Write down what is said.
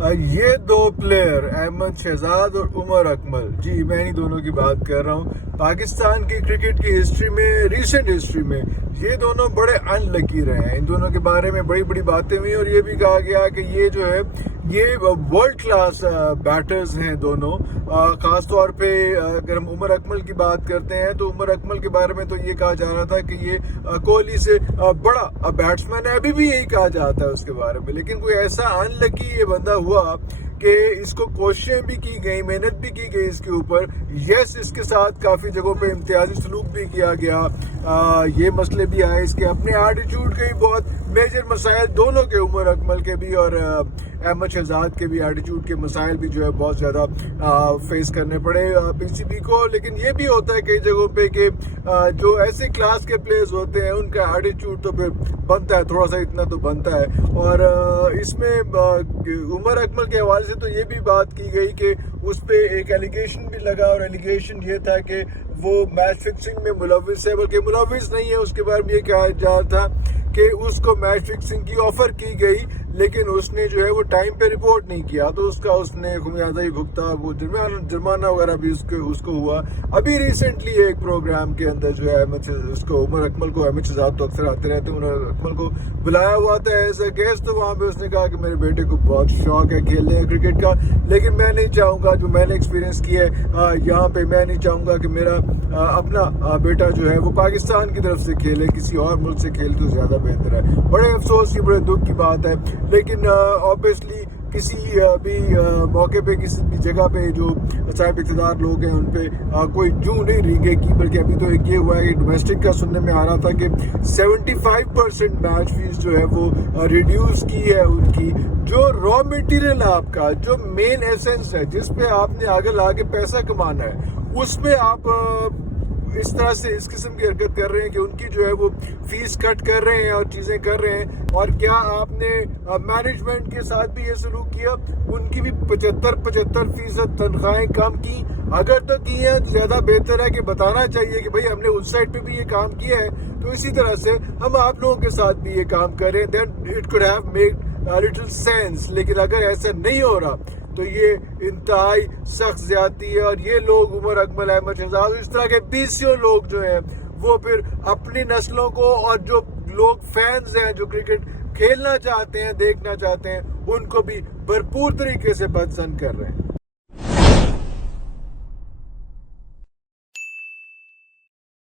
یہ دو پلیئر احمد شہزاد اور عمر اکمل، جی میں انہی دونوں کی بات کر رہا ہوں، پاکستان کی کرکٹ کی ہسٹری میں، ریسنٹ ہسٹری میں یہ دونوں بڑے ان لکی رہے ہیں۔ ان دونوں کے بارے میں بڑی بڑی باتیں ہوئی اور یہ بھی کہا گیا کہ یہ جو ہے یہ ورلڈ کلاس بیٹرز ہیں دونوں۔ خاص طور پہ اگر ہم عمر اکمل کی بات کرتے ہیں تو عمر اکمل کے بارے میں تو یہ کہا جا رہا تھا کہ یہ کوہلی سے بڑا بیٹسمین ہے، ابھی بھی یہی کہا جاتا ہے اس کے بارے میں، لیکن کوئی ایسا ان لکی یہ بندہ ہوا کہ اس کو کوششیں بھی کی گئی، محنت بھی کی گئی اس کے اوپر۔ یس، اس کے ساتھ کافی جگہوں پہ امتیازی سلوک بھی کیا گیا، یہ مسئلے بھی آئے، اس کے اپنے ایٹیٹیوڈ کے بہت میجر مسائل دونوں کے، عمر اکمل کے بھی اور احمد شہزاد کے بھی ایٹیٹیوڈ کے مسائل بھی جو ہے بہت زیادہ فیس کرنے پڑے پی سی بی کو۔ لیکن یہ بھی ہوتا ہے کئی جگہوں پہ کہ جو ایسے کلاس کے پلیئرز ہوتے ہیں ان کا ایٹیٹیوڈ تو پھر بنتا ہے، تھوڑا سا اتنا تو بنتا ہے۔ اور اس میں عمر اکمل کے حوالے سے تو یہ بھی بات کی گئی کہ اس پہ ایک ایلیگیشن بھی لگا، اور ایلیگیشن یہ تھا کہ وہ میچ فکسنگ میں ملوث ہے، بلکہ ملوث نہیں ہے، اس کے بارے میں یہ کہا جا رہا تھا کہ اس کو میچ فکسنگ کی آفر کی گئی لیکن اس نے جو ہے وہ ٹائم پہ رپورٹ نہیں کیا، تو اس نے خمیازہ ہی بھگتا، وہ جرمانہ وغیرہ بھی اس کو ہوا۔ ابھی ریسنٹلی ایک پروگرام کے اندر جو ہے اس کو عمر اکمل کو، احمد شہزاد تو اکثر آتے رہتے ہیں، عمر اکمل کو بلایا ہوا تھا ایز اے گیسٹ، تو وہاں پہ اس نے کہا کہ میرے بیٹے کو بہت شوق ہے کھیلنے کرکٹ کا، لیکن میں نہیں چاہوں گا، جو میں نے ایکسپیرینس کیا ہے یہاں پہ، میں نہیں چاہوں گا کہ میرا اپنا بیٹا جو ہے وہ پاکستان کی طرف سے کھیلے، کسی اور ملک سے کھیل تو زیادہ بہتر ہے۔ بڑے افسوس کی، بڑے دکھ کی بات ہے، لیکن آبویسلی کسی بھی موقع پہ، کسی بھی جگہ پہ جو صاحب اقتدار لوگ ہیں ان پہ کوئی جو نہیں ریگے کی، بلکہ ابھی تو ایک یہ ہوا ہے کہ ڈومیسٹک کا سننے میں آ رہا تھا کہ 75% میچ فیس جو ہے وہ ریڈیوس کی ہے ان کی۔ جو را میٹیریل آپ کا، جو مین ایسنس ہے، جس پہ آپ نے آگے لا کے پیسہ کمانا ہے، اس میں آپ اس طرح سے اس قسم کی حرکت کر رہے ہیں کہ ان کی جو ہے وہ فیس کٹ کر رہے ہیں اور چیزیں کر رہے ہیں۔ اور کیا آپ نے مینجمنٹ کے ساتھ بھی یہ سلوک کیا؟ ان کی بھی 75% تنخواہیں کم کی، اگر تو کی ہیں زیادہ بہتر ہے کہ بتانا چاہیے کہ بھائی ہم نے اس سائڈ پہ بھی یہ کام کیا ہے، تو اسی طرح سے ہم آپ لوگوں کے ساتھ بھی یہ کام کریں، then it could have make little sense. لیکن اگر ایسا نہیں ہو رہا تو یہ انتہائی سخت زیادتی ہے، اور یہ لوگ عمر اکمل، احمد شہزاد، اس طرح کے 20 لوگ جو ہیں وہ پھر اپنی نسلوں کو، اور جو لوگ فینز ہیں جو کرکٹ کھیلنا چاہتے ہیں، دیکھنا چاہتے ہیں، ان کو بھی بھرپور طریقے سے بدزن کر رہے ہیں۔